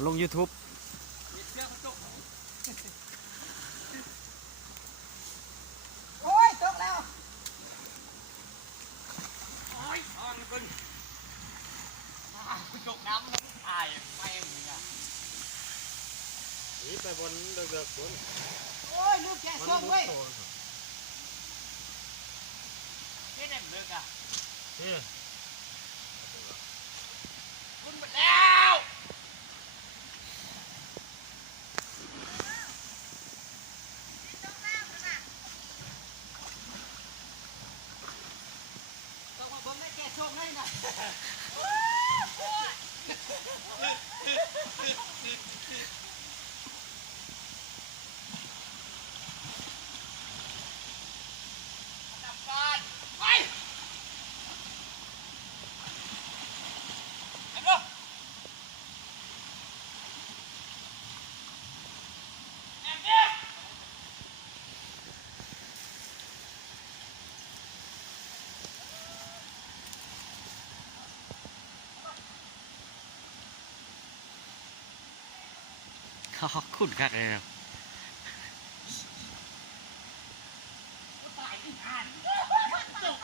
เอาลง YouTube โอ้ยตกแล้วโอ้ยอ่อนกึ่งจกน้ำมันตายไม่เหมือนกันหนีไปบนเดือกๆบน โอ้ยลูกแกะส้มเว้ย เจ๊เนี่ยเลิกอ่ะ นี่ คุณหมดแล้วต้องมาเบิ่งได้แกะส้มได้น่ะจับก่อนไปไอ้ลูกแอบดิขุดคักเลยนะ ตายอีกอ่านจบ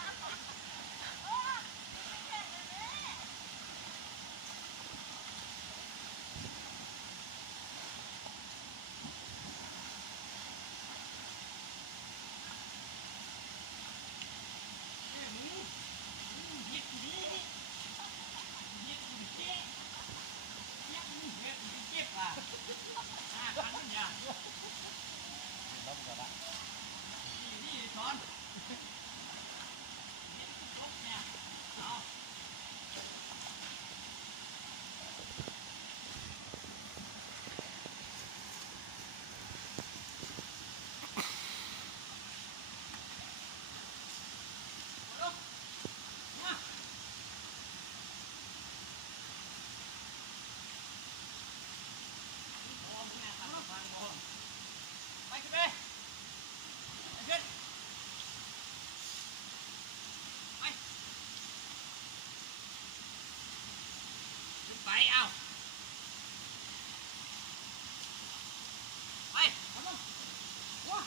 ไปขึ้นไปขึ้นไปขึ้นไปเอาไปเอาลงว้า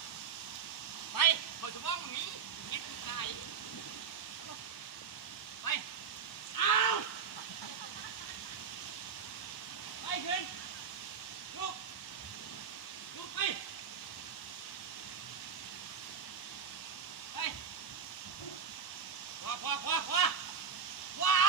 ไปคอยสมองมันมีเงี้ยตายไปเอาไปขึ้นลุกลุกไปไปพอว้าว